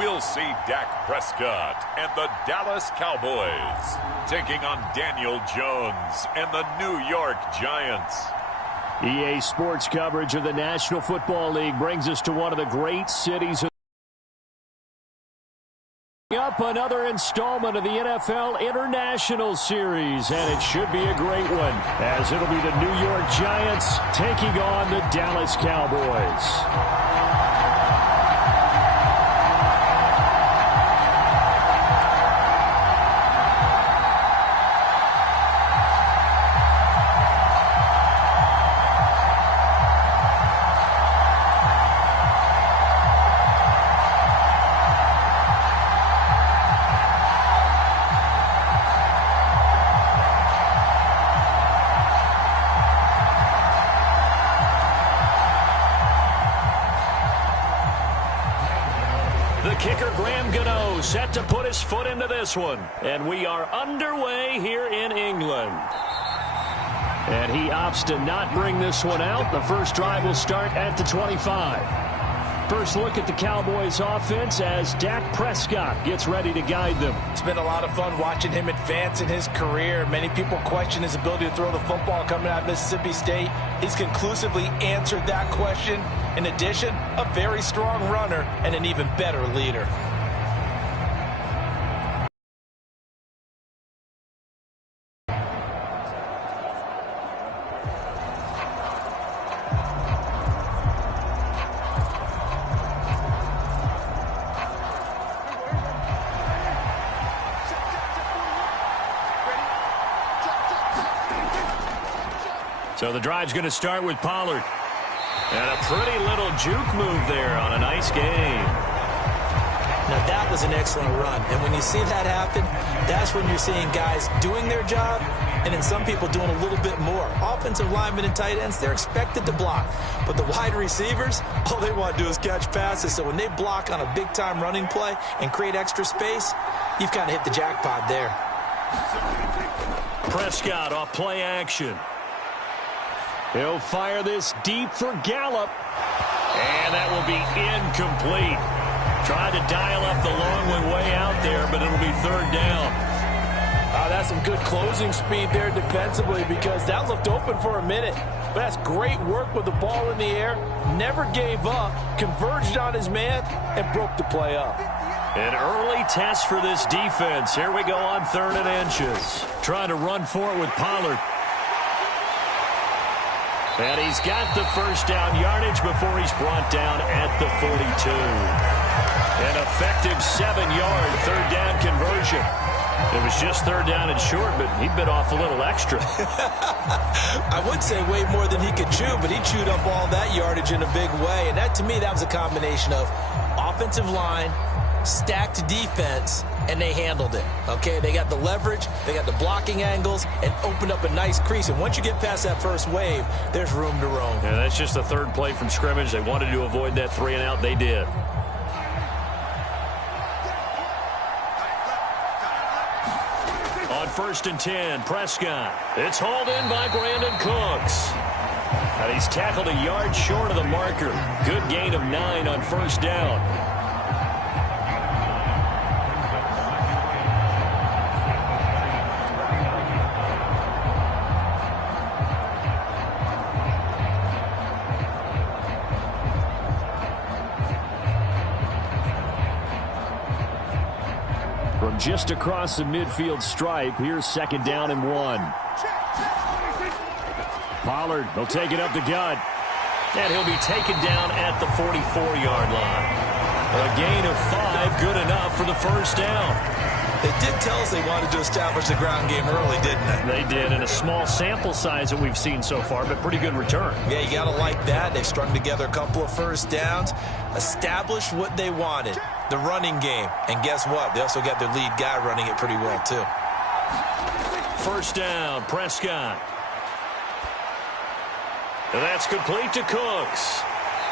we'll see Dak Prescott and the Dallas Cowboys taking on Daniel Jones and the New York Giants. EA Sports coverage of the National Football League brings us to one of the great cities of up another installment of the NFL International Series, and it should be a great one, as it'll be the New York Giants taking on the Dallas Cowboys. Set to put his foot into this one. And we are underway here in England. And he opts to not bring this one out. The first drive will start at the 25. First look at the Cowboys offense as Dak Prescott gets ready to guide them. It's been a lot of fun watching him advance in his career. Many people question his ability to throw the football coming out of Mississippi State. He's conclusively answered that question. In addition, a very strong runner and an even better leader. So the drive's going to start with Pollard. And a pretty little juke move there on a nice game. Now that was an excellent run. And when you see that happen, that's when you're seeing guys doing their job and then some people doing a little bit more. Offensive linemen and tight ends, they're expected to block. But the wide receivers, all they want to do is catch passes. So when they block on a big-time running play and create extra space, you've kind of hit the jackpot there. Prescott off play action. He'll fire this deep for Gallup. And that will be incomplete. Tried to dial up the long one way out there, but it'll be third down. That's some good closing speed there defensively because that looked open for a minute. But that's great work with the ball in the air. Never gave up, converged on his man, and broke the play up. An early test for this defense. Here we go on 3rd and inches. Trying to run for it with Pollard. And he's got the first down yardage before he's brought down at the 42. An effective 7-yard third down conversion. It was just third down and short, but he bit off a little extra. I would say way more than he could chew, but he chewed up all that yardage in a big way. And that, to me, that was a combination of offensive line, stacked defense, and they handled it. Okay, they got the leverage, they got the blocking angles, and opened up a nice crease. And once you get past that first wave, there's room to roam. Yeah, that's just the third play from scrimmage. They wanted to avoid that 3-and-out. They did. On 1st and 10, Prescott. It's hauled in by Brandon Cooks. And he's tackled a yard short of the marker. Good gain of 9 on first down. From just across the midfield stripe, here's 2nd down and 1. Pollard will take it up the gut. And he'll be taken down at the 44-yard line. A gain of 5, good enough for the first down. They did tell us they wanted to establish the ground game early, didn't they? They did, in a small sample size that we've seen so far, but pretty good return. Yeah, you got to like that. They've strung together a couple of first downs, established what they wanted, the running game. And guess what? They also got their lead guy running it pretty well, too. First down, Prescott. And that's complete to Cooks.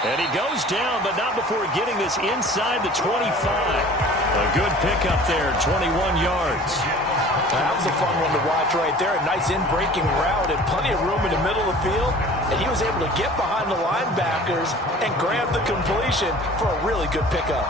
And he goes down, but not before getting this inside the 25. A good pickup there, 21 yards. That was a fun one to watch right there. A nice in-breaking route and plenty of room in the middle of the field. And he was able to get behind the linebackers and grab the completion for a really good pickup.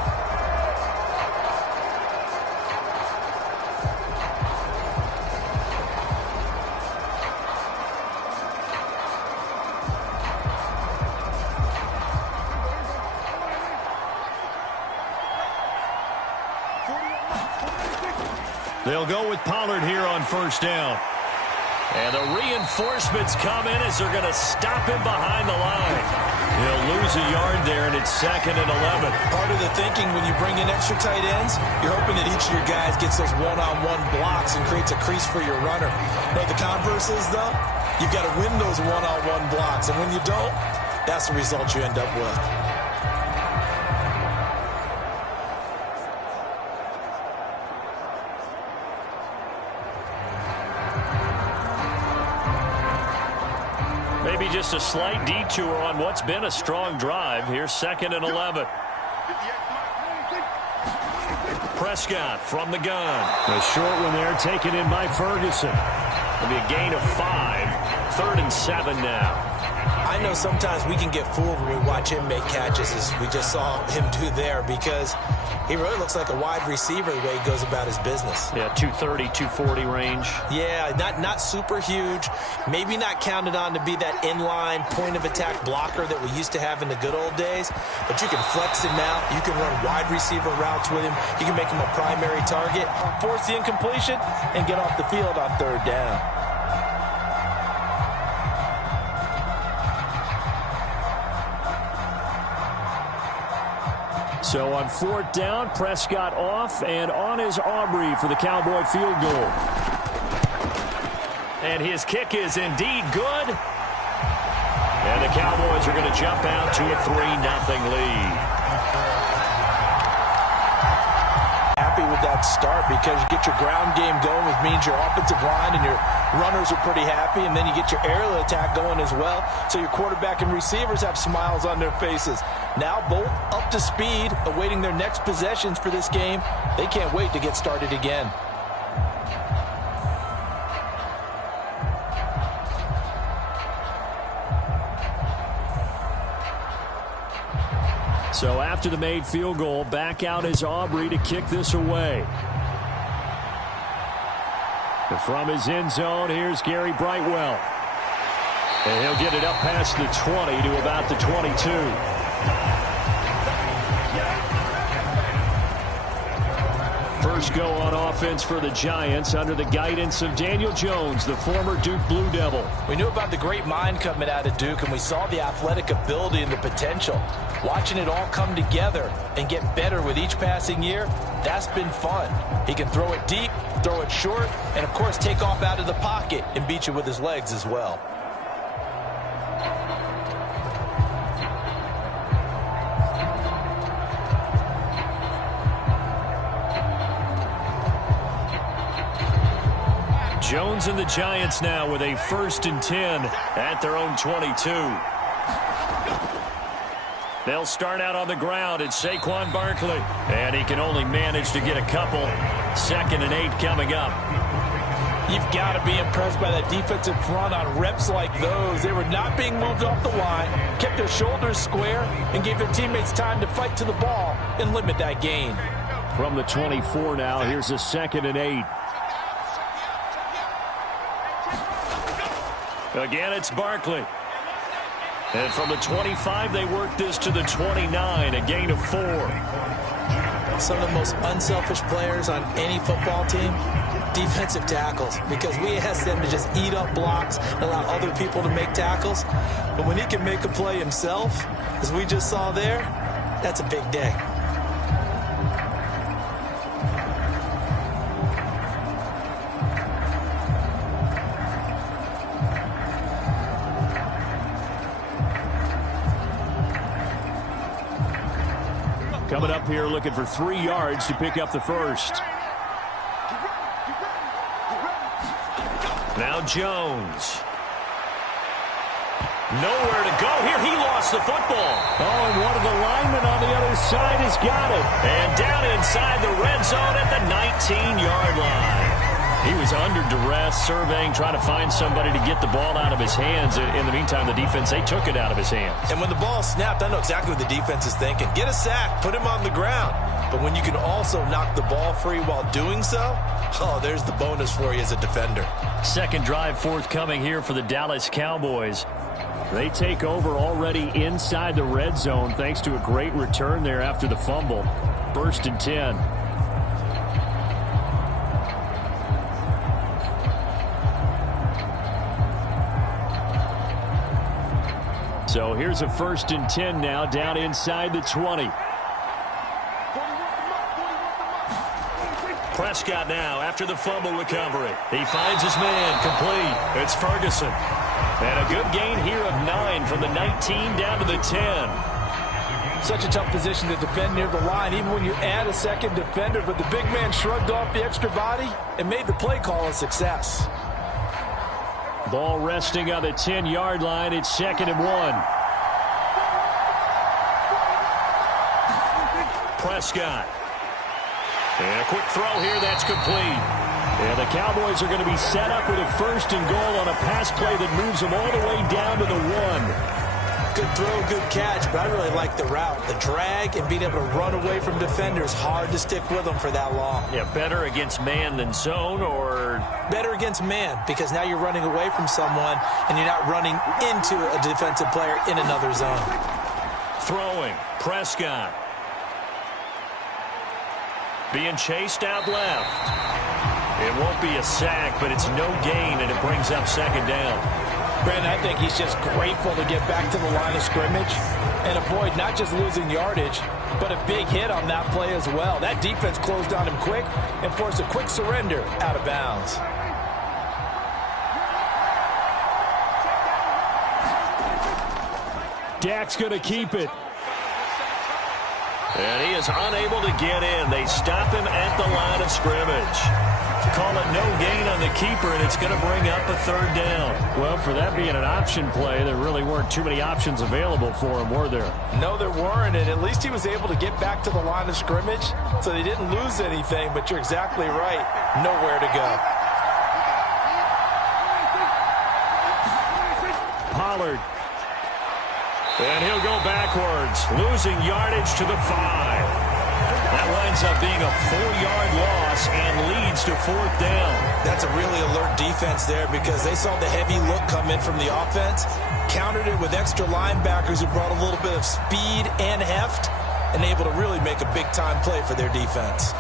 They'll go with Pollard here on first down. And the reinforcements come in as they're going to stop him behind the line. He'll lose a yard there, and it's 2nd and 11. Part of the thinking when you bring in extra tight ends, you're hoping that each of your guys gets those one-on-one blocks and creates a crease for your runner. But the converse is, though, you've got to win those one-on-one blocks. And when you don't, that's the result you end up with. Maybe just a slight detour on what's been a strong drive. Here's 2nd and 11. Prescott from the gun. A short one there taken in by Ferguson. It'll be a gain of 5. 3rd and 7 now. I know sometimes we can get fooled when we watch him make catches, as we just saw him do there, because he really looks like a wide receiver the way he goes about his business. Yeah, 230, 240 range. Yeah, not super huge. Maybe not counted on to be that inline point-of-attack blocker that we used to have in the good old days. But you can flex him out. You can run wide receiver routes with him. You can make him a primary target, force the incompletion, and get off the field on 3rd down. So on 4th down, Prescott off, and on is Aubrey for the Cowboy field goal. And his kick is indeed good. And the Cowboys are going to jump out to a 3-0 lead. Happy with that start because you get your ground game going, which means your offensive line and your runners are pretty happy, and then you get your aerial attack going as well, so your quarterback and receivers have smiles on their faces. Now both up to speed, awaiting their next possessions for this game. They can't wait to get started again. So after the made field goal, back out is Aubrey to kick this away. From his end zone, here's Gary Brightwell. And he'll get it up past the 20 to about the 22. First go on offense for the Giants under the guidance of Daniel Jones, the former Duke Blue Devil. We knew about the great mind coming out of Duke, and we saw the athletic ability and the potential. Watching it all come together and get better with each passing year, that's been fun. He can throw it deep, throw it short, and of course take off out of the pocket and beat you with his legs as well. Jones and the Giants now with a 1st and 10 at their own 22. They'll start out on the ground. It's Saquon Barkley. And he can only manage to get a couple. 2nd and 8 coming up. You've got to be impressed by that defensive front on reps like those. They were not being moved off the line, kept their shoulders square, and gave their teammates time to fight to the ball and limit that gain. From the 24 now, here's a 2nd and 8. Again, it's Barkley. And from the 25, they work this to the 29, a gain of 4. Some of the most unselfish players on any football team, defensive tackles, because we ask them to just eat up blocks and allow other people to make tackles. But when he can make a play himself, as we just saw there, that's a big day. Coming up here looking for 3 yards to pick up the first. Now Jones. Nowhere to go here. He lost the football. Oh, and one of the linemen on the other side has got it. And down inside the red zone at the 19-yard line. He was under duress, surveying, trying to find somebody to get the ball out of his hands. In the meantime, the defense, they took it out of his hands. And when the ball snapped, I know exactly what the defense is thinking. Get a sack, put him on the ground. But when you can also knock the ball free while doing so, oh, there's the bonus for you as a defender. Second drive forthcoming here for the Dallas Cowboys. They take over already inside the red zone thanks to a great return there after the fumble. 1st and 10. So here's a 1st and 10 now, down inside the 20. Prescott now after the fumble recovery. He finds his man, complete. It's Ferguson. And a good gain here of 9 from the 19 down to the 10. Such a tough position to defend near the line, even when you add a second defender. But the big man shrugged off the extra body and made the play call a success. Ball resting on the 10-yard line. It's 2nd and 1. Prescott. And a quick throw here that's complete. And the Cowboys are going to be set up with a 1st and goal on a pass play that moves them all the way down to the 1. Good throw, good catch, but I really like the route. The drag and being able to run away from defenders, hard to stick with them for that long. Yeah, better against man than zone, or? Better against man, because now you're running away from someone and you're not running into a defensive player in another zone. Throwing, Prescott. Being chased out left. It won't be a sack, but it's no gain, and it brings up 2nd down. Brandon, I think he's just grateful to get back to the line of scrimmage and avoid not just losing yardage, but a big hit on that play as well. That defense closed on him quick and forced a quick surrender out of bounds. Dak's going to keep it. And he is unable to get in. They stop him at the line of scrimmage. Call it no gain on the keeper, and it's going to bring up a 3rd down. Well, for that being an option play, there really weren't too many options available for him, were there? No, there weren't, and at least he was able to get back to the line of scrimmage, so they didn't lose anything, but you're exactly right. Nowhere to go. Pollard. And he'll go backwards, losing yardage to the 5. That winds up being a 4-yard loss and leads to 4th down. That's a really alert defense there because they saw the heavy look come in from the offense, countered it with extra linebackers who brought a little bit of speed and heft, and able to really make a big-time play for their defense.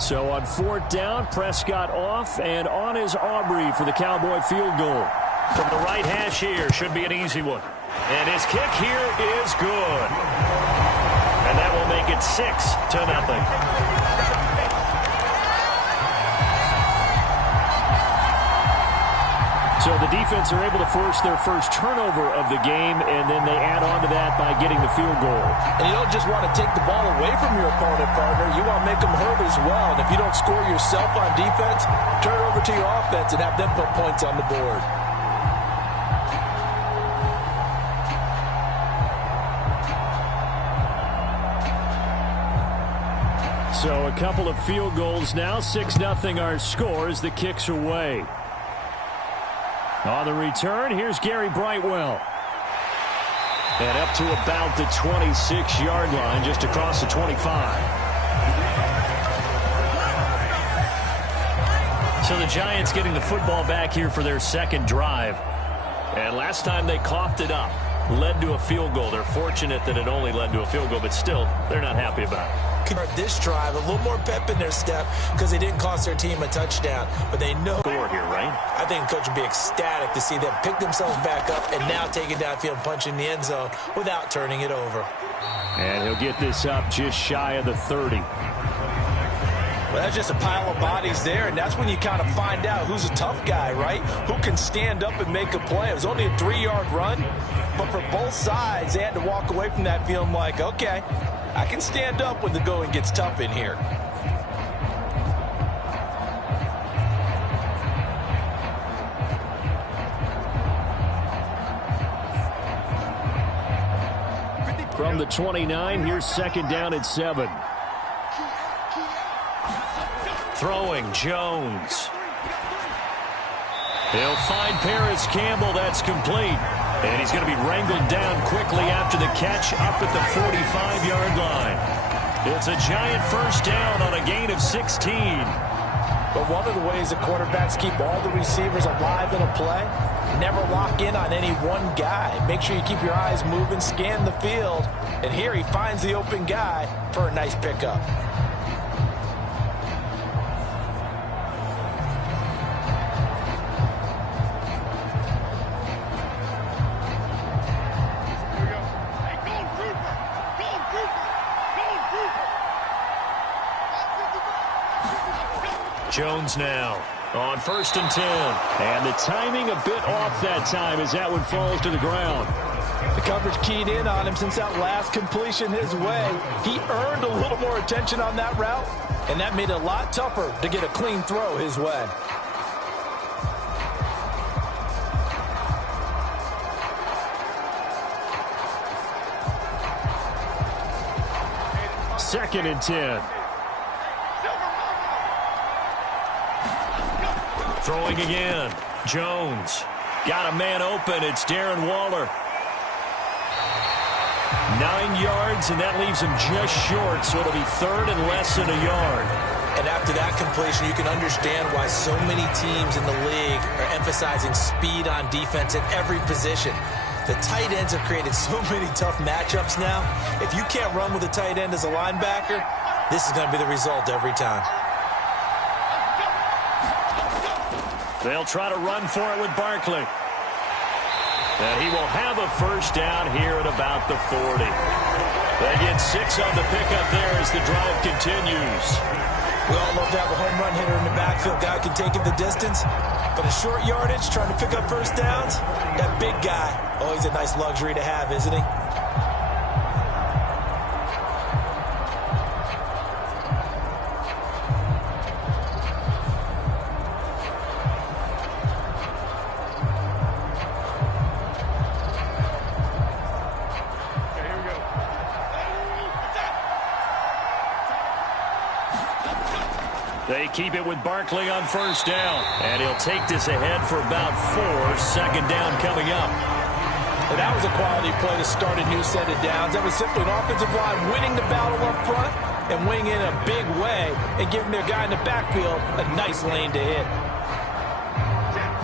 So on 4th down, Prescott off, and on is Aubrey for the Cowboy field goal. From the right hash here, should be an easy one. And his kick here is good. And that will make it 6-0. So the defense are able to force their first turnover of the game, and then they add on to that by getting the field goal. And you don't just want to take the ball away from your opponent, partner. You want to make them hurt as well. And if you don't score yourself on defense, turn it over to your offense and have them put points on the board. So a couple of field goals now. 6-0 our score as the kicks away. On the return, here's Gary Brightwell. And up to about the 26-yard line, just across the 25. So the Giants getting the football back here for their 2nd drive. And last time they coughed it up, led to a field goal. They're fortunate that it only led to a field goal, but still, they're not happy about it. This drive, a little more pep in their step because they didn't cost their team a touchdown, but they know score here, right? I think coach would be ecstatic to see them pick themselves back up and now take it downfield, punch in the end zone without turning it over. And he'll get this up just shy of the 30. Well, that's just a pile of bodies there, and that's when you kind of find out who's a tough guy, right? Who can stand up and make a play. It was only a 3-yard run, but for both sides, they had to walk away from that feeling like, okay, I can stand up when the going gets tough in here. From the 29, here's 2nd down at 7. Throwing, Jones. He'll find Paris Campbell. That's complete. And he's going to be wrangled down quickly after the catch up at the 45-yard line. It's a Giant 1st down on a gain of 16. But one of the ways the quarterbacks keep all the receivers alive in a play, never lock in on any one guy. Make sure you keep your eyes moving, scan the field. And here he finds the open guy for a nice pickup. Jones now on 1st and 10. And the timing a bit off that time as that one falls to the ground. The coverage keyed in on him since that last completion his way. He earned a little more attention on that route, and that made it a lot tougher to get a clean throw his way. Second and 10. Throwing again. Jones. Got a man open. It's Darren Waller. 9 yards, and that leaves him just short, so it'll be third and less than a yard. And after that completion, you can understand why so many teams in the league are emphasizing speed on defense at every position. The tight ends have created so many tough matchups now. If you can't run with a tight end as a linebacker, this is going to be the result every time. They'll try to run for it with Barkley. And he will have a first down here at about the 40. They get 6 on the pickup there as the drive continues. We all love to have a home run hitter in the backfield. Guy can take it the distance. But a short yardage, trying to pick up first downs, that big guy, always a nice luxury to have, isn't he? They keep it with Barkley on first down. And he'll take this ahead for about 4. Second down coming up. And that was a quality play to start a new set of downs. That was simply an offensive line winning the battle up front and winning in a big way and giving their guy in the backfield a nice lane to hit.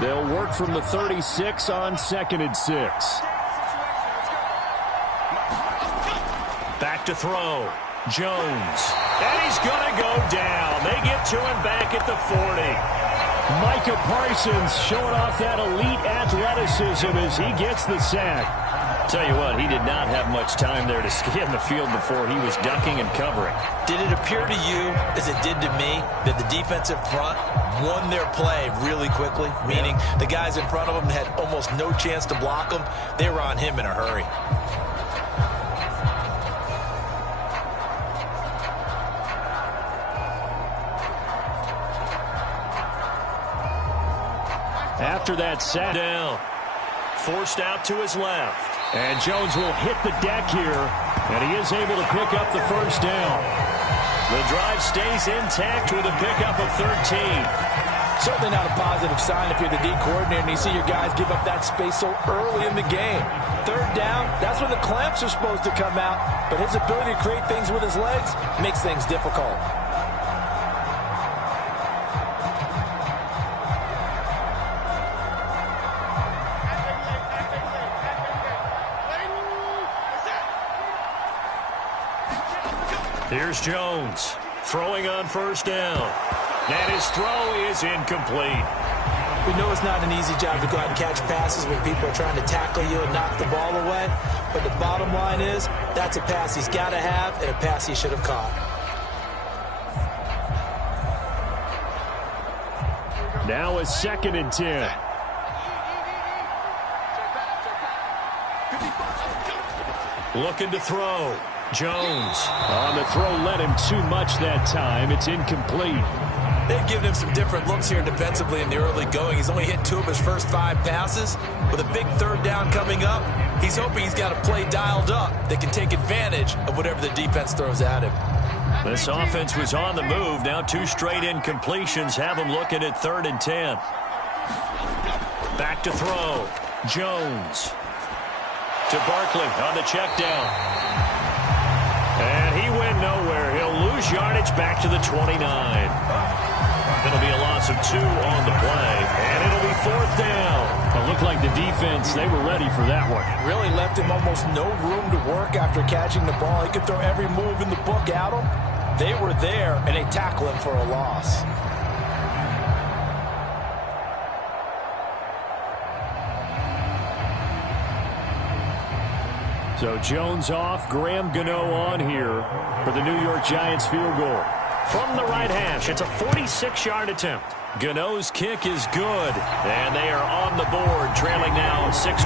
They'll work from the 36 on 2nd and 6. Back to throw. Jones. And he's going to go down. They get to him back at the 40. Micah Parsons showing off that elite athleticism as he gets the sack. Tell you what, he did not have much time there to scan the field before he was ducking and covering. Did it appear to you, as it did to me, that the defensive front won their play really quickly? Meaning the guys in front of them had almost no chance to block him. They were on him in a hurry. After that sack down, forced out to his left. And Jones will hit the deck here, and he is able to pick up the first down. The drive stays intact with a pickup of 13. Certainly not a positive sign if you're the D coordinator and you see your guys give up that space so early in the game. Third down, that's when the clamps are supposed to come out, but his ability to create things with his legs makes things difficult. Here's Jones throwing on first down. And his throw is incomplete. We know it's not an easy job to go out and catch passes when people are trying to tackle you and knock the ball away. But the bottom line is that's a pass he's got to have and a pass he should have caught. Now a 2nd and 10. Looking to throw. Jones on the throw led him too much that time. It's incomplete. They've given him some different looks here defensively in the early going. He's only hit 2 of his first 5 passes. With a big third down coming up, he's hoping he's got a play dialed up that can take advantage of whatever the defense throws at him. This offense was on the move. Now 2 straight incompletions have him looking at 3rd and 10. Back to throw. Jones to Barkley on the check down. And he went nowhere. He'll lose yardage back to the 29. It'll be a lot loss of 2 on the play, and it'll be 4th down. It looked like the defense, they were ready for that one. Really left him almost no room to work after catching the ball. He could throw every move in the book at him. They were there, and they tackled him for a loss. So Jones off, Graham Gano on here for the New York Giants field goal. From the right hash, it's a 46-yard attempt. Gano's kick is good, and they are on the board, trailing now 6-3.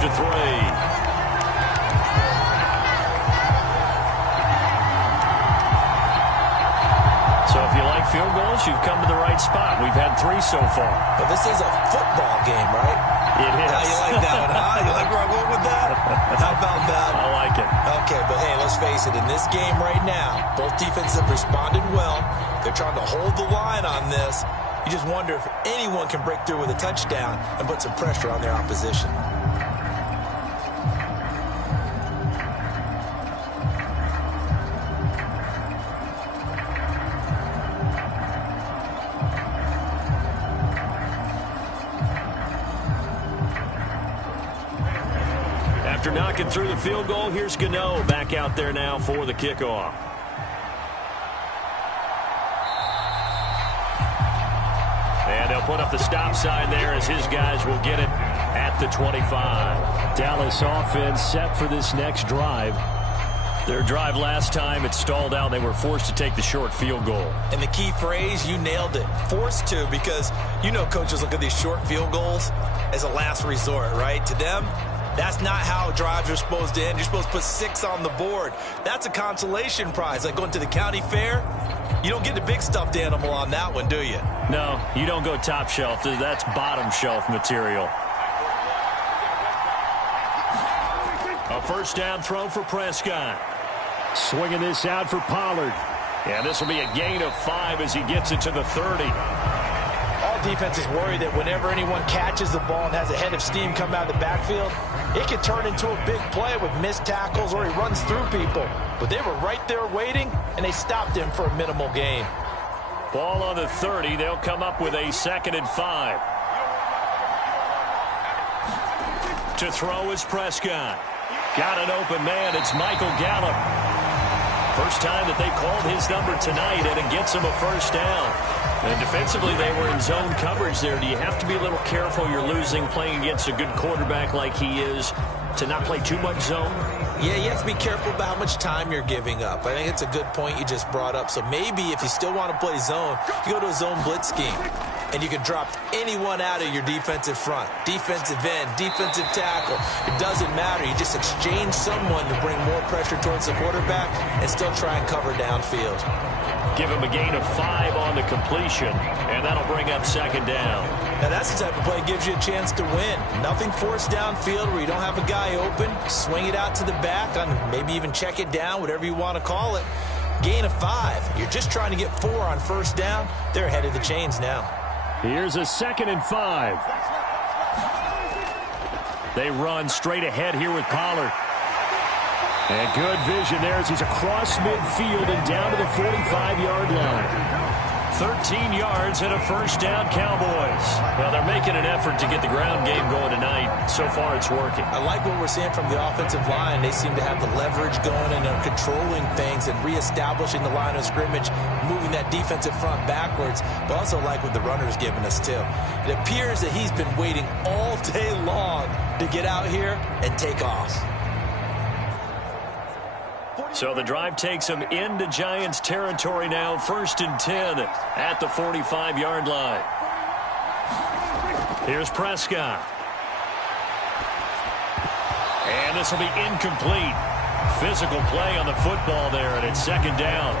So if you like field goals, you've come to the right spot. We've had 3 so far. But this is a football game, right? It is. How you like that one, huh? You like where I'm going with that? How about that? I like it. Okay, but hey, let's face it. In this game right now, both defenses have responded well. They're trying to hold the line on this. You just wonder if anyone can break through with a touchdown and put some pressure on their opposition. After knocking through the field goal, here's Gano back out there now for the kickoff. And they'll put up the stop sign there as his guys will get it at the 25. Dallas offense set for this next drive. Their drive last time, it stalled out. They were forced to take the short field goal. And the key phrase, you nailed it. Forced to, because you know coaches look at these short field goals as a last resort, right? To them, that's not how drives are supposed to end. You're supposed to put 6 on the board. That's a consolation prize. Like going to the county fair, you don't get the big stuffed animal on that one, do you? No, you don't go top shelf. That's bottom shelf material. A first down throw for Prescott. Swinging this out for Pollard. Yeah, this will be a gain of 5 as he gets it to the 30. All defense is worried that whenever anyone catches the ball and has a head of steam come out of the backfield, it could turn into a big play with missed tackles or he runs through people. But they were right there waiting, and they stopped him for a minimal gain. Ball on the 30. They'll come up with a 2nd and 5. To throw is Prescott. Got an open man. It's Michael Gallup. First time that they called his number tonight, and it gets him a first down. And defensively, they were in zone coverage there. Do you have to be a little careful? You're losing playing against a good quarterback like he is to not play too much zone? Yeah, you have to be careful about how much time you're giving up. I think it's a good point you just brought up. So maybe if you still want to play zone, you go to a zone blitz scheme. And you can drop anyone out of your defensive front. Defensive end, defensive tackle. It doesn't matter. You just exchange someone to bring more pressure towards the quarterback and still try and cover downfield. Give him a gain of 5 on the completion, and that'll bring up 2nd down. Now that's the type of play that gives you a chance to win. Nothing forced downfield where you don't have a guy open. Swing it out to the back, on maybe even check it down, whatever you want to call it. Gain of 5. You're just trying to get 4 on first down. They're ahead of the chains now. Here's a 2nd and 5. They run straight ahead here with Pollard. And good vision there as he's across midfield and down to the 45-yard line. 13 yards and a first down, Cowboys. Well, they're making an effort to get the ground game going tonight. So far, it's working. I like what we're seeing from the offensive line. They seem to have the leverage going and are controlling things and reestablishing the line of scrimmage, moving that defensive front backwards. But also like what the runner's giving us, too. It appears that he's been waiting all day long to get out here and take off. So the drive takes him into Giants territory now. 1st and 10 at the 45-yard line. Here's Prescott. And this will be incomplete. Physical play on the football there, and it's 2nd down.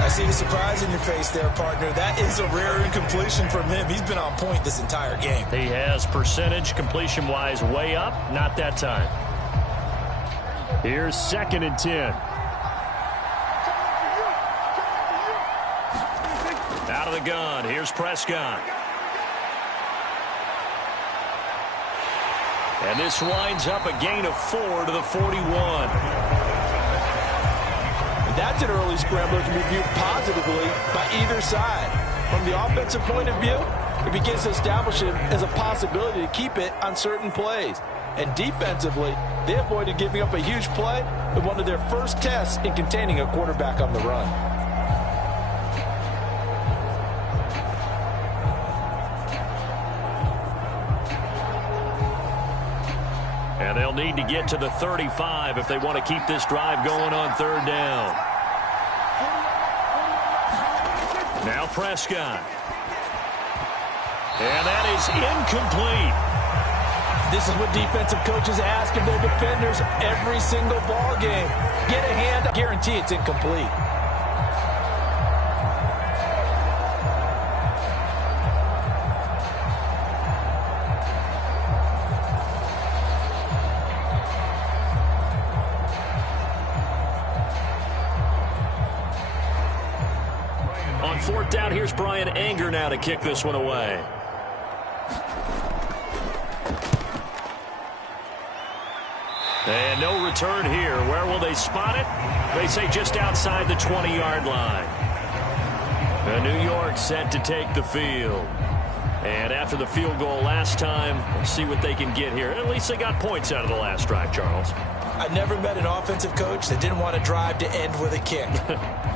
I see the surprise in your face there, partner. That is a rare incompletion from him. He's been on point this entire game. He has percentage completion-wise way up. Not that time. Here's 2nd and 10. Out of the gun. Here's Prescott. And this winds up a gain of 4 to the 41. That's an early scrambler to be viewed positively by either side. From the offensive point of view, it begins to establish him as a possibility to keep it on certain plays. And defensively, they avoided giving up a huge play in one of their first tests in containing a quarterback on the run. And they'll need to get to the 35 if they want to keep this drive going on third down. Now Prescott. And that is incomplete. This is what defensive coaches ask of their defenders every single ball game. Get a hand, I guarantee it's incomplete. On fourth down, here's Brian Anger now to kick this one away. And no return here. Where will they spot it? They say just outside the 20-yard line. And New York set to take the field. And after the field goal last time, let's see what they can get here. At least they got points out of the last drive, Charles. I never met an offensive coach that didn't want to drive to end with a kick.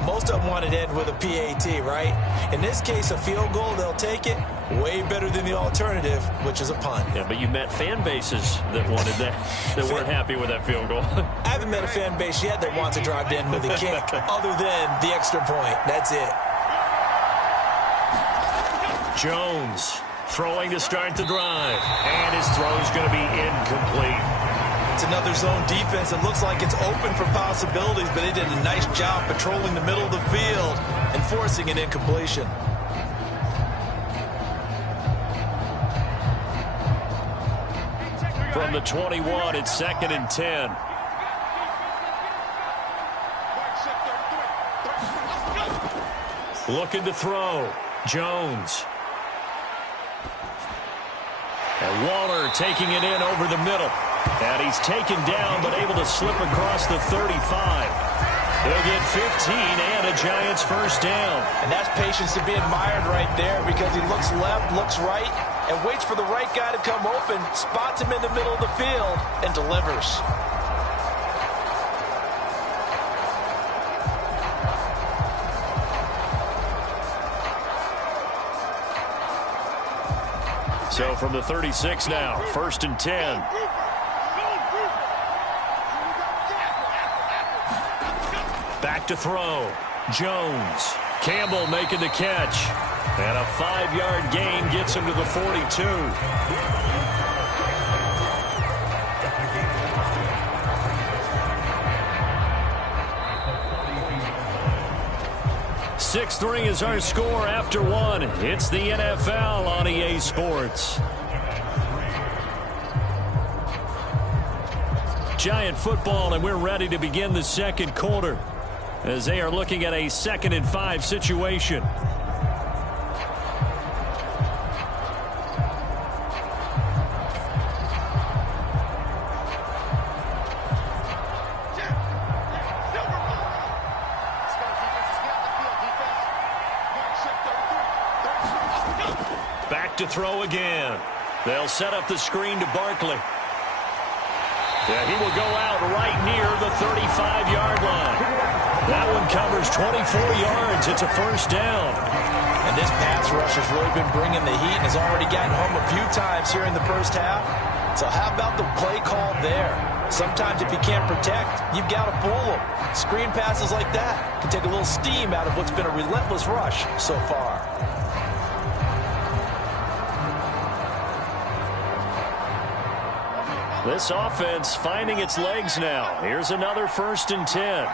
Most of them wanted to end with a PAT, right? In this case, a field goal, they'll take it. Way better than the alternative, which is a punt. Yeah, but you met fan bases that wanted that, that weren't happy with that field goal. I haven't met a fan base yet that wants to drive to end with a kick, other than the extra point. That's it. Jones throwing to start the drive. And his throw is going to be incomplete. It's another zone defense. It looks like it's open for possibilities, but they did a nice job patrolling the middle of the field and forcing an incompletion. From the 21, it's 2nd and 10. Looking to throw. Jones. And Waller taking it in over the middle. And he's taken down, but able to slip across the 35. They'll get 15 and a Giants first down. And that's patience to be admired right there, because he looks left, looks right, and waits for the right guy to come open, spots him in the middle of the field, and delivers. So from the 36 now, 1st and 10. Back to throw. Jones. Campbell making the catch. And a 5-yard gain gets him to the 42. .6-3 is our score after one. It's the NFL on EA Sports. Giant football, and we're ready to begin the second quarter as they are looking at a 2nd and 5 situation. Back to throw again. They'll set up the screen to Barkley. Yeah, he will go out right near the 35-yard line. That one covers 24 yards. It's a first down. And this pass rush has really been bringing the heat and has already gotten home a few times here in the first half. So how about the play call there? Sometimes if you can't protect, you've got to fool them. Screen passes like that can take a little steam out of what's been a relentless rush so far. This offense finding its legs now. Here's another 1st and 10.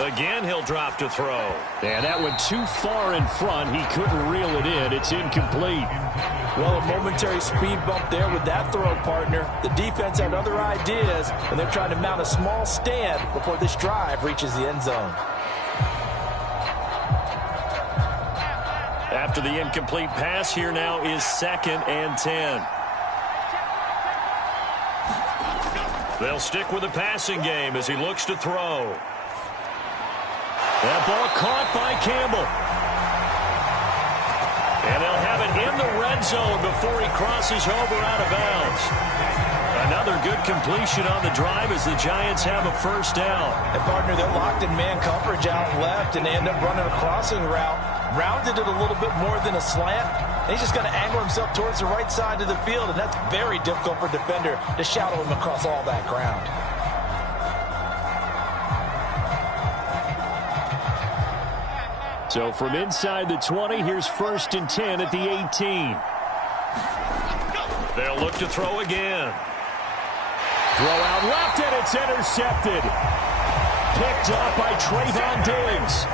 Again, he'll drop to throw. And that went too far in front. He couldn't reel it in. It's incomplete. Well, a momentary speed bump there with that throw, partner. The defense had other ideas, and they're trying to mount a small stand before this drive reaches the end zone. After the incomplete pass, here now is 2nd and 10. They'll stick with the passing game as he looks to throw. That ball caught by Campbell. And they'll have it in the red zone before he crosses over out of bounds. Another good completion on the drive as the Giants have a first down. And, partner, they're locked in man coverage out left, and they end up running a crossing route. Rounded it a little bit more than a slant. And he's just going to angle himself towards the right side of the field, and that's very difficult for a defender to shadow him across all that ground. So from inside the 20, here's 1st and 10 at the 18. They'll look to throw again. Throw out left, and it's intercepted. Picked up by Trayvon Diggs.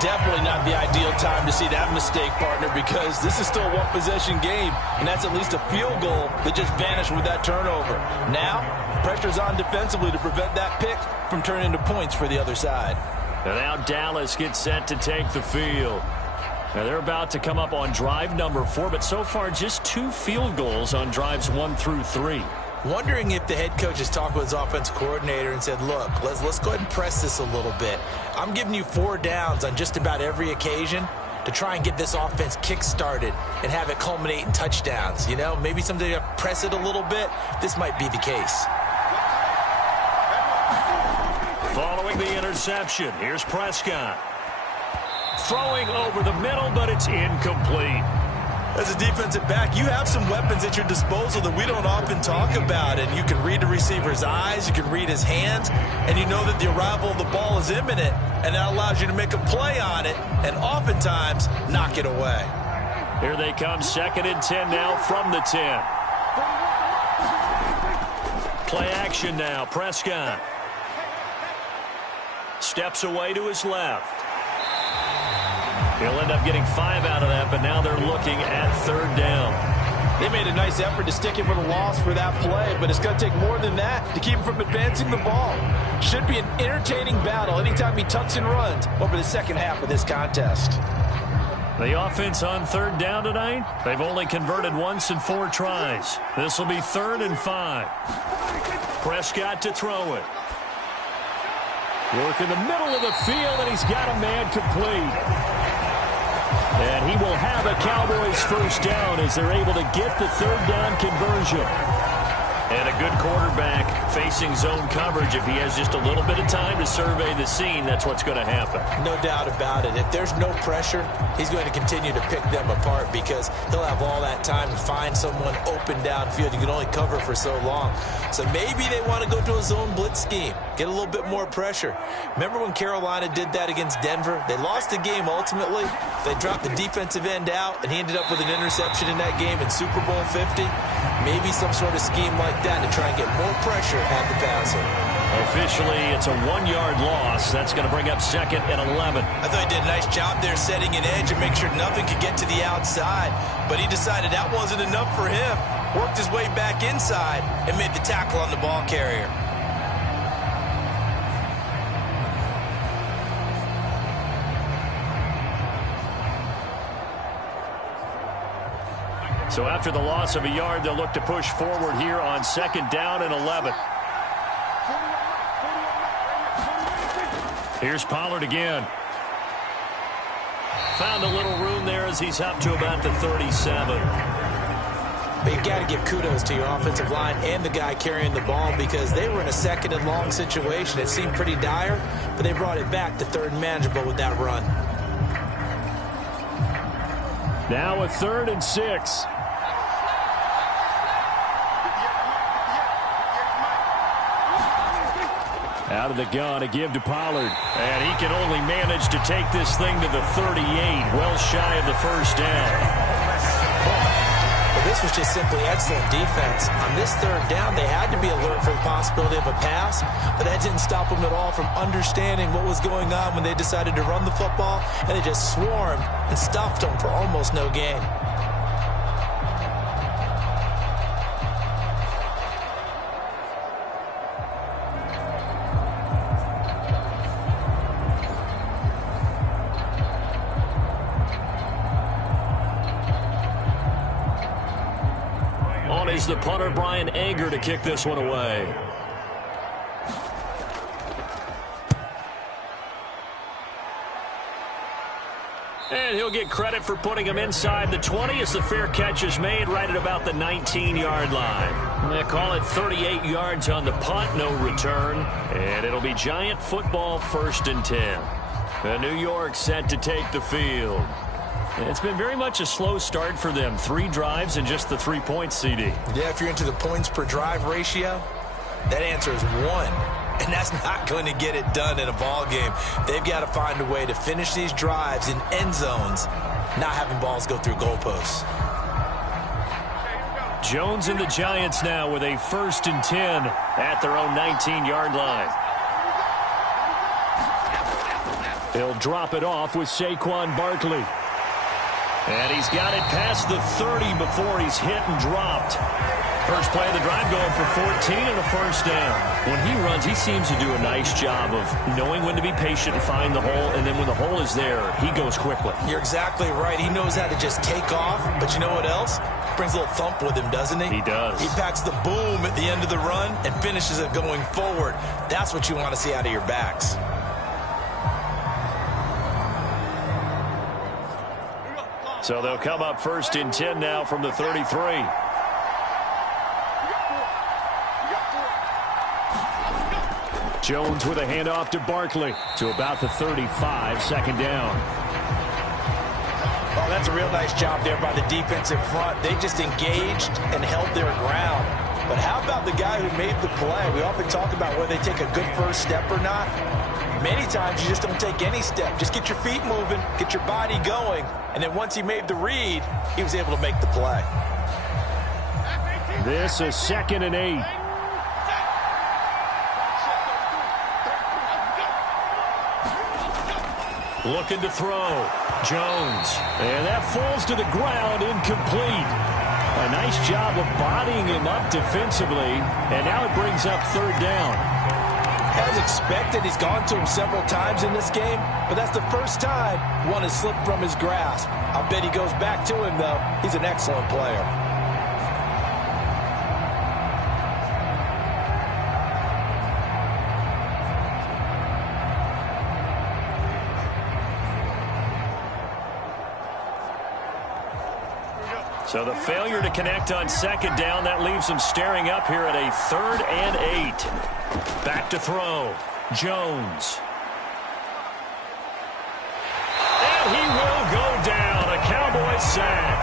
Definitely not the ideal time to see that mistake, partner, because this is still a one-possession game, and that's at least a field goal that just vanished with that turnover. Now, pressure's on defensively to prevent that pick from turning into points for the other side. And now Dallas gets set to take the field. Now they're about to come up on drive number 4, but so far just 2 field goals on drives 1 through 3. Wondering if the head coach has talked with his offense coordinator and said, look, let's go ahead and press this a little bit. I'm giving you 4 downs on just about every occasion to try and get this offense kick-started and have it culminate in touchdowns. You know, maybe someday to press it a little bit. This might be the case. Following the interception, here's Prescott. Throwing over the middle, but it's incomplete. As a defensive back, you have some weapons at your disposal that we don't often talk about. And you can read the receiver's eyes, you can read his hands, and you know that the arrival of the ball is imminent. And that allows you to make a play on it and oftentimes knock it away. Here they come, 2nd and 10 now from the 10. Play action now, Prescott. Steps away to his left. He'll end up getting 5 out of that, but now they're looking at 3rd down. They made a nice effort to stick him with a loss for that play, but it's going to take more than that to keep him from advancing the ball. Should be an entertaining battle anytime he tucks and runs over the second half of this contest. The offense on 3rd down tonight, they've only converted once in 4 tries. This will be 3rd and 5. Prescott to throw it. Work in the middle of the field, and he's got a man complete. And he will have a Cowboys first down as they're able to get the 3rd down conversion. And a good quarterback facing zone coverage. If he has just a little bit of time to survey the scene, that's what's going to happen. No doubt about it. If there's no pressure, he's going to continue to pick them apart because he'll have all that time to find someone open downfield. You can only cover for so long. So maybe they want to go to a zone blitz scheme, get a little bit more pressure. Remember when Carolina did that against Denver? They lost the game ultimately. They dropped the defensive end out, and he ended up with an interception in that game in Super Bowl 50. Maybe some sort of scheme like that to try and get more pressure at the passer. Officially, it's a 1-yard loss. That's going to bring up 2nd and 11. I thought he did a nice job there setting an edge and make sure nothing could get to the outside. But he decided that wasn't enough for him. Worked his way back inside and made the tackle on the ball carrier. So after the loss of a yard, they'll look to push forward here on 2nd down and 11. Here's Pollard again. Found a little room there as he's up to about the 37. But you've got to give kudos to your offensive line and the guy carrying the ball because they were in a 2nd and long situation. It seemed pretty dire, but they brought it back to 3rd and manageable with that run. Now a 3rd and 6. Out of the gun, a give to Pollard. And he can only manage to take this thing to the 38, well shy of the first down. Well, this was just simply excellent defense. On this 3rd down, they had to be alert for the possibility of a pass, but that didn't stop them at all from understanding what was going on when they decided to run the football, and they just swarmed and stuffed them for almost no gain. Is the punter Brian Anger to kick this one away. And he'll get credit for putting him inside the 20 as the fair catch is made right at about the 19-yard line. They call it 38 yards on the punt, no return. And it'll be Giant football 1st and 10. The New York set to take the field. It's been very much a slow start for them. 3 drives and just the 3 points, CD. Yeah, if you're into the points per drive ratio, that answer is 1. And that's not going to get it done in a ball game. They've got to find a way to finish these drives in end zones, not having balls go through goalposts. Jones and the Giants now with a 1st and 10 at their own 19-yard line. He'll drop it off with Saquon Barkley. And he's got it past the 30 before he's hit and dropped. First play of the drive going for 14 and a 1st down. When he runs, he seems to do a nice job of knowing when to be patient and find the hole, and then when the hole is there, he goes quickly. You're exactly right. He knows how to just take off, but you know what else? Brings a little thump with him, doesn't he? He does. He packs the boom at the end of the run and finishes it going forward. That's what you want to see out of your backs. So they'll come up 1st and 10 now from the 33. Jones with a handoff to Barkley to about the 35, 2nd down. Oh, that's a real nice job there by the defensive front. They just engaged and held their ground. But how about the guy who made the play? We often talk about whether they take a good first step or not. Many times you just don't take any step. Just get your feet moving, get your body going, and then once he made the read, he was able to make the play. This is 2nd and 8. Looking to throw. Jones. And that falls to the ground, incomplete. A nice job of bodying him up defensively, and now it brings up 3rd down. As expected, he's gone to him several times in this game, but that's the first time one has slipped from his grasp. I'll bet he goes back to him, though. He's an excellent player. So the failure to connect on 2nd down, that leaves them staring up here at a 3rd and 8. Back to throw. Jones. And he will go down. A Cowboys sack.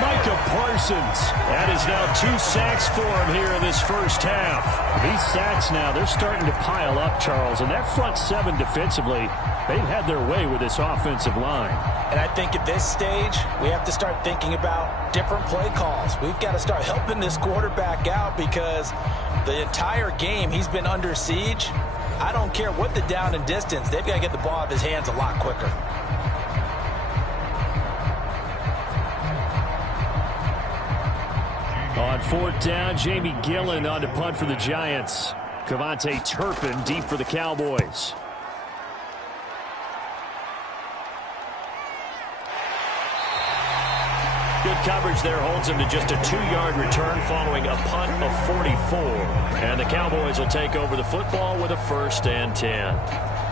Micah Parsons. That is now 2 sacks for him here in this first half. These sacks now, they're starting to pile up, Charles. And that front 7 defensively, they've had their way with this offensive line. And I think at this stage, we have to start thinking about different play calls. We've got to start helping this quarterback out because the entire game he's been under siege. I don't care what the down and distance. They've got to get the ball out of his hands a lot quicker. On 4th down, Jamie Gillen on to punt for the Giants. Kevontae Turpin deep for the Cowboys. Good coverage there holds him to just a 2-yard return following a punt of 44. And the Cowboys will take over the football with a 1st and 10.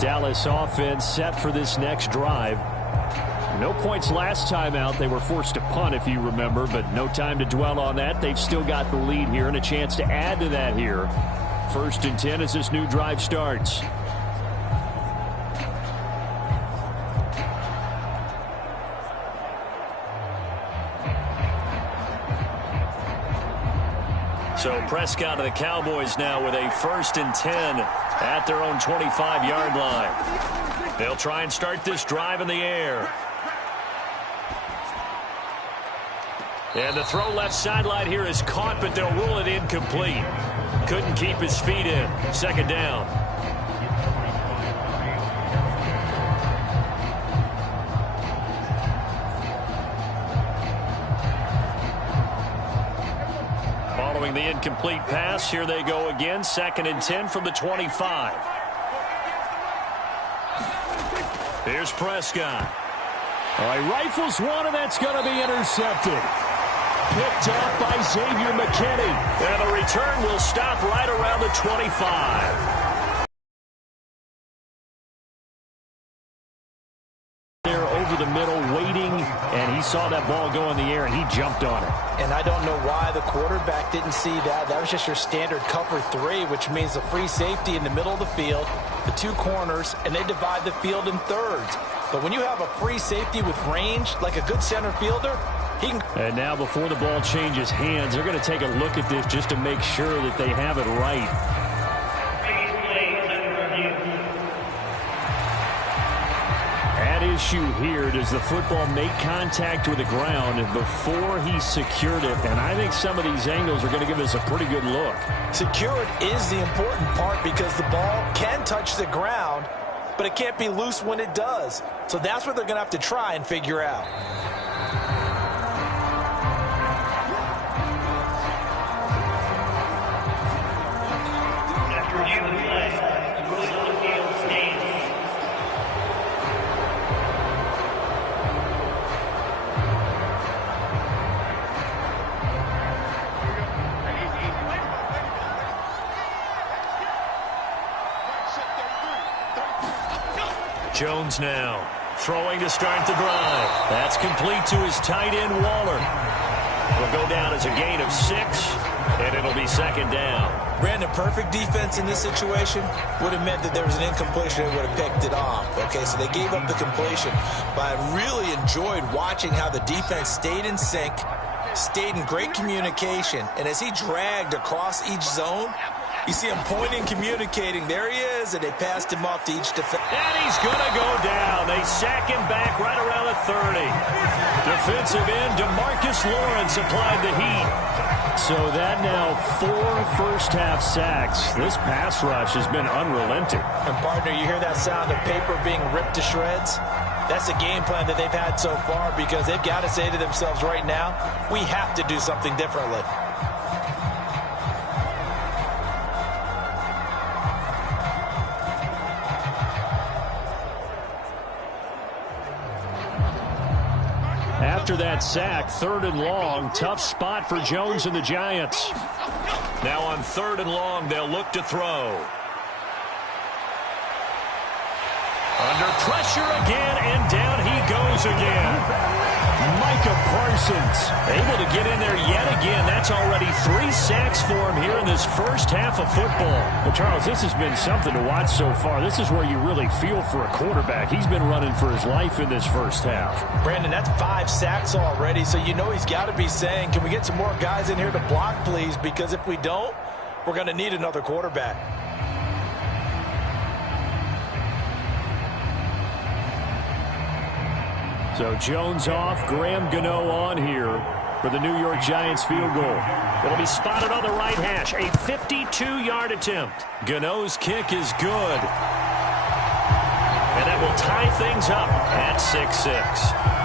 Dallas offense set for this next drive. No points last time out. They were forced to punt, if you remember, but no time to dwell on that. They've still got the lead here and a chance to add to that here. 1st and 10 as this new drive starts. So Prescott of the Cowboys now with a 1st and 10 at their own 25-yard line. They'll try and start this drive in the air. And the throw left sideline here is caught, but they'll rule it incomplete. Couldn't keep his feet in. 2nd down. Following the incomplete pass, here they go again. 2nd and 10 from the 25. Here's Prescott. All right, rifles one, and that's going to be intercepted. Picked off by Xavier McKinney. And the return will stop right around the 25. There over the middle. He saw that ball go in the air, and he jumped on it. And I don't know why the quarterback didn't see that. That was just your standard cover 3, which means a free safety in the middle of the field, the 2 corners, and they divide the field in thirds. But when you have a free safety with range, like a good center fielder, he can... And now before the ball changes hands, they're going to take a look at this just to make sure that they have it right. At issue here, does the football make contact with the ground before he secured it? And I think some of these angles are going to give us a pretty good look. Secured is the important part because the ball can touch the ground, but it can't be loose when it does. So that's what they're going to have to try and figure out. Jones now throwing to start the drive. That's complete to his tight end, Waller. Will go down as a gain of 6, and it'll be second down. Brandon, perfect defense in this situation would have meant that there was an incompletion. They would have picked it off. Okay, so they gave up the completion. But I really enjoyed watching how the defense stayed in sync, stayed in great communication. And as he dragged across each zone, you see him pointing, communicating. There he is, and they passed him off to each defense. And he's going to go down. They sack him back right around the 30. Defensive end DeMarcus Lawrence applied the heat. So that now 4 first-half sacks. This pass rush has been unrelenting. And, partner, you hear that sound of paper being ripped to shreds? That's the game plan that they've had so far because they've got to say to themselves right now, we have to do something differently. After that sack, 3rd and long, tough spot for Jones and the Giants. Now on 3rd and long, they'll look to throw. Under pressure again, and down he goes again. Micah Parsons able to get in there yet again. That's already 3 sacks for him here in this first half of football. Well, Charles, this has been something to watch so far. This is where you really feel for a quarterback. He's been running for his life in this first half. Brandon, that's 5 sacks already, so you know he's got to be saying, can we get some more guys in here to block, please? Because if we don't, we're going to need another quarterback. So Jones off, Graham Gano on here for the New York Giants field goal. It'll be spotted on the right hash, a 52-yard attempt. Gano's kick is good. And that will tie things up at 6-6.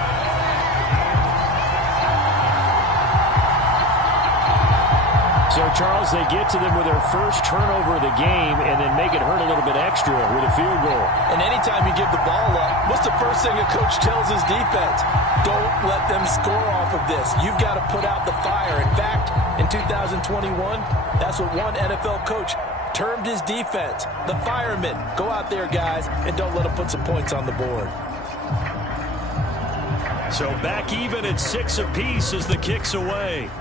So, Charles, they get to them with their first turnover of the game and then make it hurt a little bit extra with a field goal. And anytime you give the ball up, what's the first thing a coach tells his defense? Don't let them score off of this. You've got to put out the fire. In fact, in 2021, that's what one NFL coach termed his defense, the firemen. Go out there, guys, and don't let them put some points on the board. So back even at 6 apiece as the kick's away.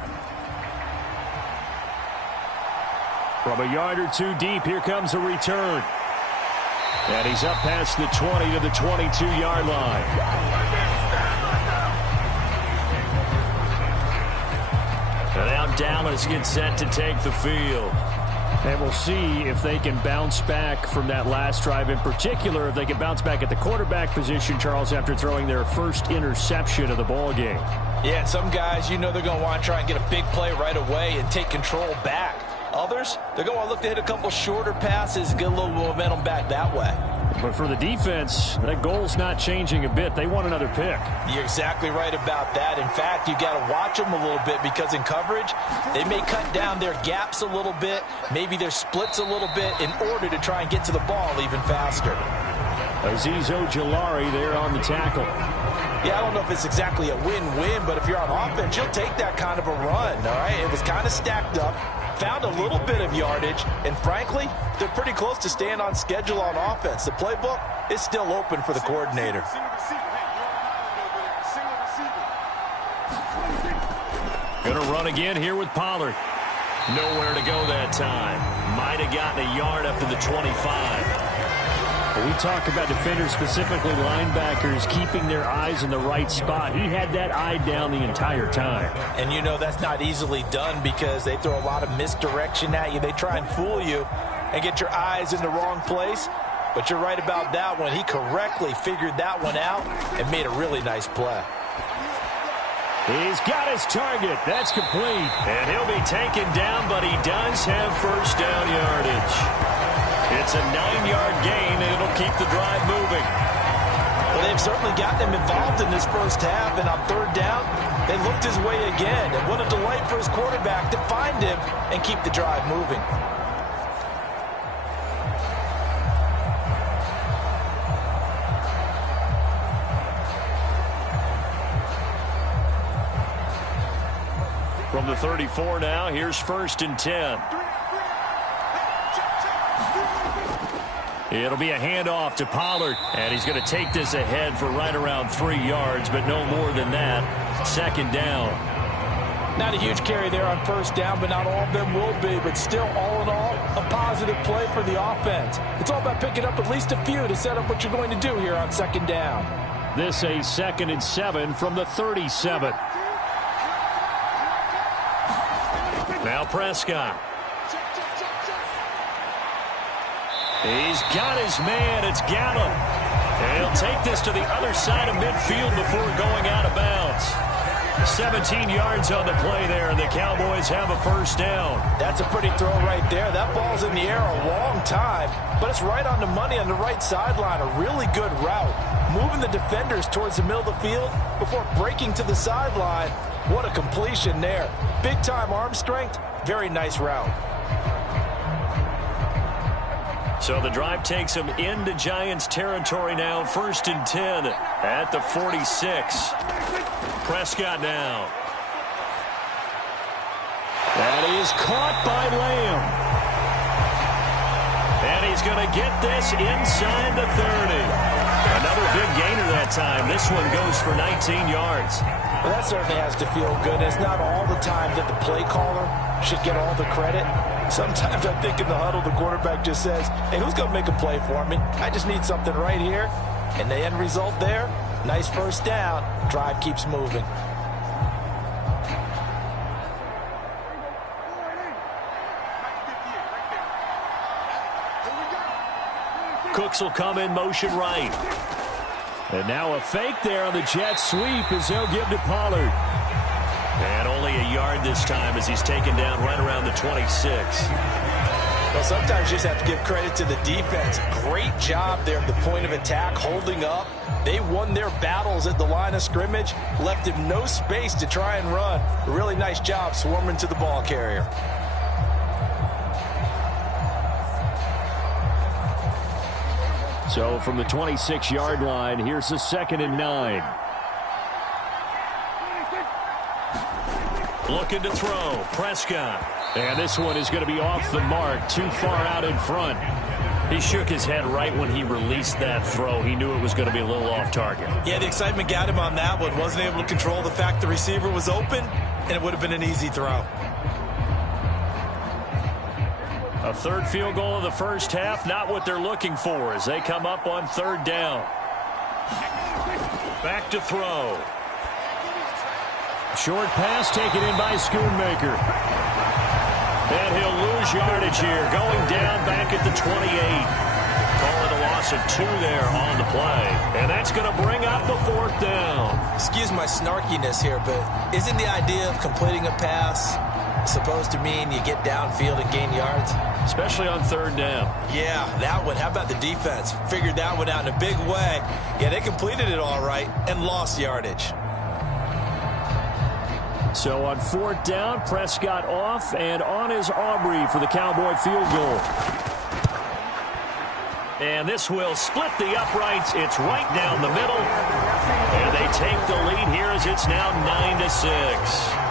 From a yard or 2 deep, here comes a return. And he's up past the 20 to the 22-yard line. And now Dallas gets set to take the field. And we'll see if they can bounce back from that last drive. In particular, if they can bounce back at the quarterback position, Charles, after throwing their first interception of the ball game. Yeah, some guys, you know they're going to want to try and get a big play right away and take control back. Others, they're going to look to hit a couple shorter passes, get a little momentum back that way. But for the defense, that goal's not changing a bit. They want another pick. You're exactly right about that. In fact, you got to watch them a little bit because in coverage, they may cut down their gaps a little bit, maybe their splits a little bit in order to try and get to the ball even faster. Azeez Ojulari there on the tackle. Yeah, I don't know if it's exactly a win-win, but if you're on offense, you'll take that kind of a run, all right? It was kind of stacked up, found a little bit of yardage, and frankly, they're pretty close to staying on schedule on offense. The playbook is still open for the coordinator. Going to run again here with Pollard. Nowhere to go that time. Might have gotten a yard up to the 25. When we talk about defenders, specifically linebackers, keeping their eyes in the right spot, he had that eye down the entire time. And you know that's not easily done because they throw a lot of misdirection at you. They try and fool you and get your eyes in the wrong place. But you're right about that one. He correctly figured that one out and made a really nice play. He's got his target. That's complete. And he'll be taken down, but he does have first down yardage. It's a 9-yard gain, and it'll keep the drive moving. Well, they've certainly gotten him involved in this first half, and on third down, they looked his way again. And what a delight for his quarterback to find him and keep the drive moving. From the 34 now, here's 1st and 10. It'll be a handoff to Pollard, and he's going to take this ahead for right around 3 yards, but no more than that. 2nd down. Not a huge carry there on first down, but not all of them will be. But still, all in all, a positive play for the offense. It's all about picking up at least a few to set up what you're going to do here on 2nd down. This a 2nd and 7 from the 37. Now Prescott. He's got his man. It's Gallup. And he'll take this to the other side of midfield before going out of bounds. 17 yards on the play there, and the Cowboys have a first down. That's a pretty throw right there. That ball's in the air a long time, but it's right on the money on the right sideline. A really good route. Moving the defenders towards the middle of the field before breaking to the sideline. What a completion there. Big-time arm strength. Very nice route. So the drive takes them into Giants territory now. 1st and 10 at the 46. Prescott now. That is caught by Lamb. And he's going to get this inside the 30. Another big gainer that time. This one goes for 19 yards. Well, that certainly has to feel good. It's not all the time that the play caller should get all the credit. Sometimes I think in the huddle, the quarterback just says, hey, who's going to make a play for me? I just need something right here. And the end result there, nice first down. Drive keeps moving. Cooks will come in motion right. And now a fake there on the jet sweep as he'll give to Pollard. And only a yard this time as he's taken down right around the 26. Well, sometimes you just have to give credit to the defense. Great job there at the point of attack, holding up. They won their battles at the line of scrimmage, left him no space to try and run. A really nice job swarming to the ball carrier. So from the 26-yard line, here's a 2nd and 9. Looking to throw, Prescott. And this one is going to be off the mark, too far out in front. He shook his head right when he released that throw. He knew it was going to be a little off target. Yeah, the excitement got him on that one. Wasn't able to control the fact the receiver was open, and it would have been an easy throw. A 3rd field goal of the first half, not what they're looking for as they come up on 3rd down. Back to throw. Short pass taken in by Schoonmaker. And he'll lose yardage here, going down back at the 28. Call it a loss of 2 there on the play. And that's going to bring up the 4th down. Excuse my snarkiness here, but isn't the idea of completing a pass supposed to mean you get downfield and gain yards? Especially on 3rd down. Yeah, that one. How about the defense? Figured that one out in a big way. Yeah, they completed it all right and lost yardage. So on 4th down, Prescott off, and on is Aubrey for the Cowboy field goal. And this will split the uprights. It's right down the middle. And they take the lead here as it's now 9-6.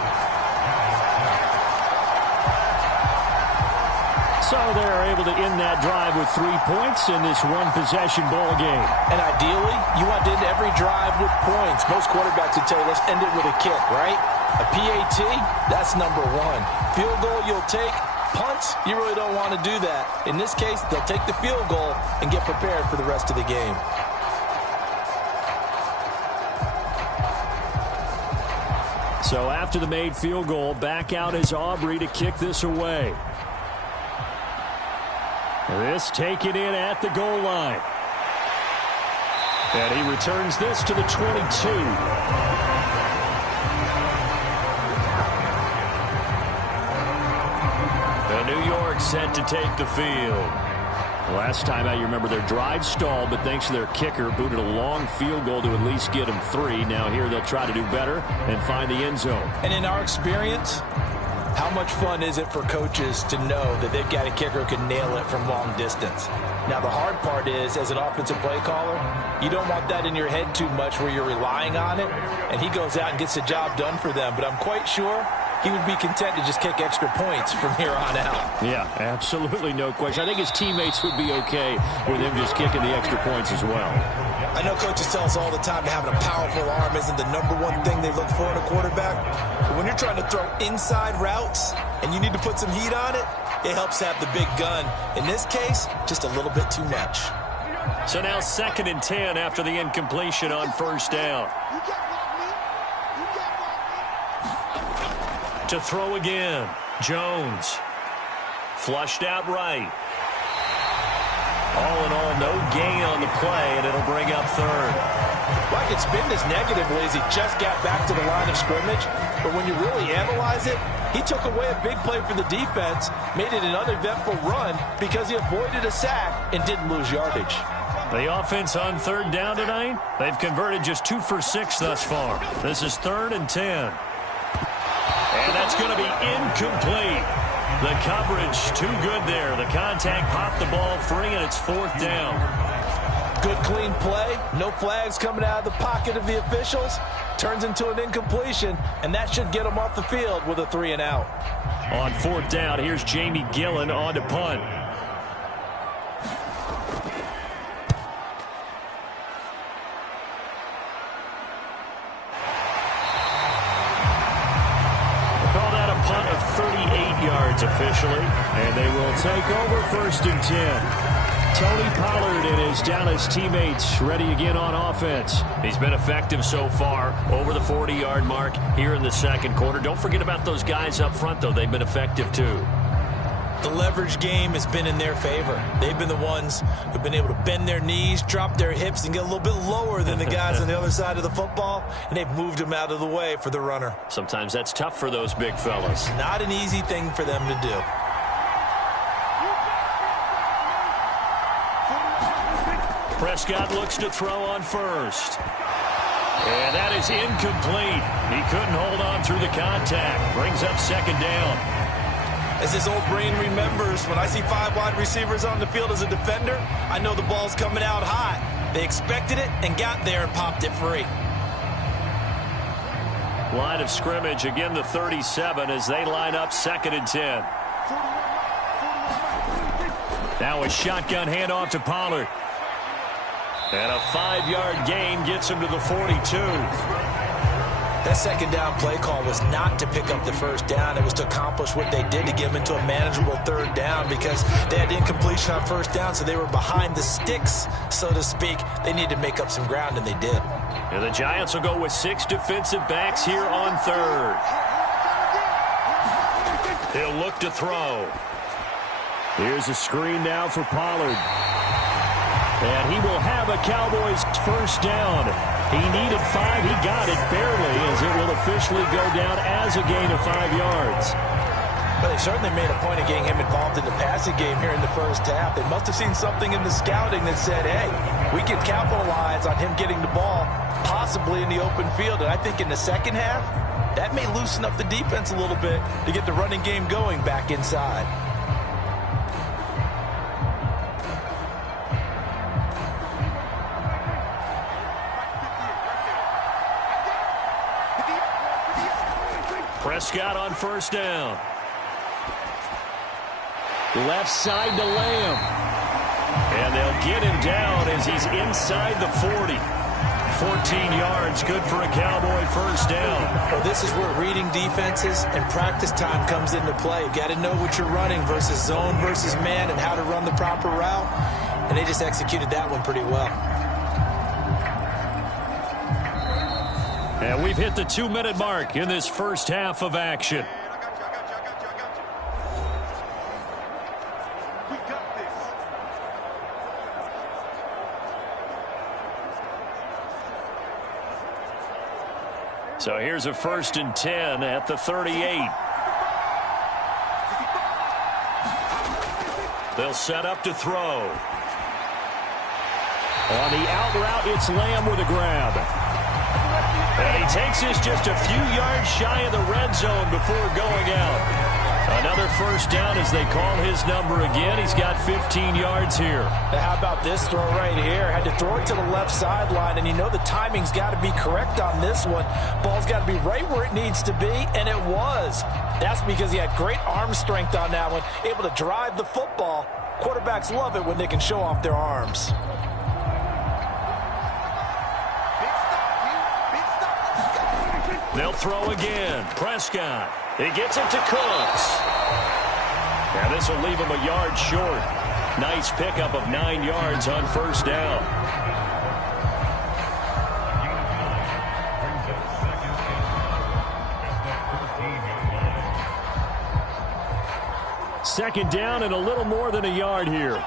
So they're able to end that drive with 3 points in this one-possession ball game. And ideally, you want to end every drive with points. Most quarterbacks would tell you, let's end it with a kick, right? A PAT, that's number one. Field goal you'll take. Punts, you really don't want to do that. In this case, they'll take the field goal and get prepared for the rest of the game. So after the made field goal, back out is Aubrey to kick this away. This taken in at the goal line. And he returns this to the 22. New York set to take the field. Last time out, you remember their drive stalled, but thanks to their kicker, booted a long field goal to at least get them 3. Now here they'll try to do better and find the end zone. And in our experience, how much fun is it for coaches to know that they've got a kicker who can nail it from long distance? Now, the hard part is, as an offensive play caller, you don't want that in your head too much where you're relying on it, and he goes out and gets the job done for them. But I'm quite sure he would be content to just kick extra points from here on out. Yeah, absolutely no question. I think his teammates would be okay with him just kicking the extra points as well. I know coaches tell us all the time that having a powerful arm isn't the number one thing they look for in a quarterback. But when you're trying to throw inside routes and you need to put some heat on it, it helps have the big gun. In this case, just a little bit too much. So now 2nd and 10 after the incompletion on first down. To throw again, Jones. Flushed out right. All in all, no gain on the play, and it'll bring up 3rd. Well, I could spin this negatively as he just got back to the line of scrimmage, but when you really analyze it, he took away a big play for the defense, made it an uneventful run because he avoided a sack and didn't lose yardage. The offense on 3rd down tonight, they've converted just 2 for 6 thus far. This is 3rd and 10. And that's going to be incomplete. The coverage too good there. The contact popped the ball free, and it's 4th down. Good clean play. No flags coming out of the pocket of the officials. Turns into an incompletion, and that should get them off the field with a 3 and out. On 4th down, here's Jamie Gillen on to punt. Officially, and they will take over 1st and 10. Tony Pollard and his Dallas teammates ready again on offense. He's been effective so far over the 40-yard mark here in the 2nd quarter. Don't forget about those guys up front, though. They've been effective, too. The leverage game has been in their favor. They've been the ones who've been able to bend their knees, drop their hips, and get a little bit lower than the guys on the other side of the football, and they've moved them out of the way for the runner. Sometimes that's tough for those big fellas. Not an easy thing for them to do. Prescott looks to throw on 1st. And that is incomplete. He couldn't hold on through the contact. Brings up 2nd down. As his old brain remembers, when I see 5 wide receivers on the field as a defender, I know the ball's coming out hot. They expected it and got there and popped it free. Line of scrimmage, again the 37 as they line up 2nd and 10. Now a shotgun handoff to Pollard. And a 5-yard gain gets him to the 42. That 2nd down play call was not to pick up the 1st down. It was to accomplish what they did to get them into a manageable 3rd down because they had incompletion on 1st down, so they were behind the sticks, so to speak. They needed to make up some ground, and they did. And the Giants will go with 6 defensive backs here on 3rd. He'll look to throw. Here's a screen now for Pollard. And he will have a Cowboys 1st down. He needed 5. He got it barely as it will officially go down as a gain of 5 yards. But they certainly made a point of getting him involved in the passing game here in the 1st half. They must have seen something in the scouting that said, hey, we can capitalize on him getting the ball possibly in the open field. And I think in the 2nd half, that may loosen up the defense a little bit to get the running game going back inside. Prescott on 1st down. Left side to Lamb. And they'll get him down as he's inside the 40. 14 yards, good for a Cowboy first down. Well, this is where reading defenses and practice time comes into play. Got to know what you're running versus zone versus man and how to run the proper route. And they just executed that one pretty well. And we've hit the 2-minute mark in this first half of action. So here's a 1st and 10 at the 38. They'll set up to throw. On the out route, it's Lamb with a grab. And he takes this just a few yards shy of the red zone before going out. Another first down as they call his number again. He's got 15 yards here. How about this throw right here? Had to throw it to the left sideline, and you know the timing's got to be correct on this one. Ball's got to be right where it needs to be, and it was. That's because he had great arm strength on that one, able to drive the football. Quarterbacks love it when they can show off their arms. They'll throw again. Prescott. He gets it to Cooks. Now this will leave him a yard short. Nice pickup of 9 yards on first down. Second down and a little more than a yard here.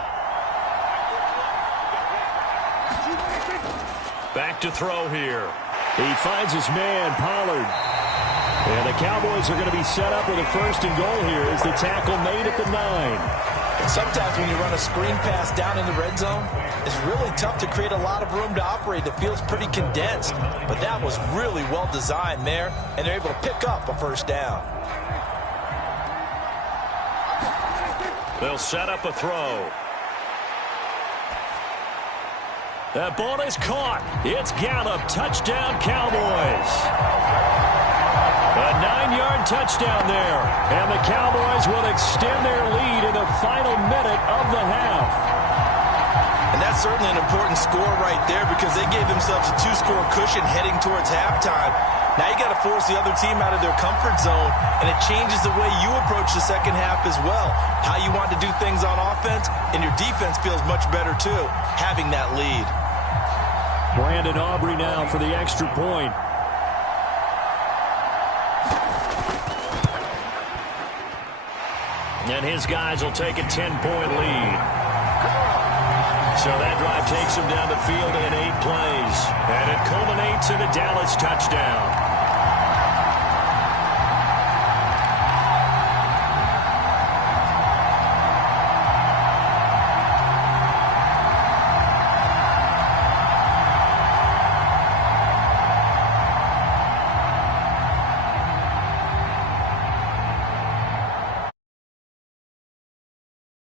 Back to throw here. He finds his man, Pollard. And the Cowboys are going to be set up with a 1st and goal here as the tackle made at the 9. Sometimes when you run a screen pass down in the red zone, it's really tough to create a lot of room to operate. It feels pretty condensed. But that was really well designed there, and they're able to pick up a 1st down. They'll set up a throw. That ball is caught. It's Gallup. Touchdown, Cowboys. A 9-yard touchdown there. And the Cowboys will extend their lead in the final minute of the half. And that's certainly an important score right there because they gave themselves a 2-score cushion heading towards halftime. Now you got to force the other team out of their comfort zone, and it changes the way you approach the second half as well. How you want to do things on offense, and your defense feels much better too, having that lead. Brandon Aubrey now for the extra point. And his guys will take a 10-point lead. So that drive takes them down the field in 8 plays. And it culminates in a Dallas touchdown.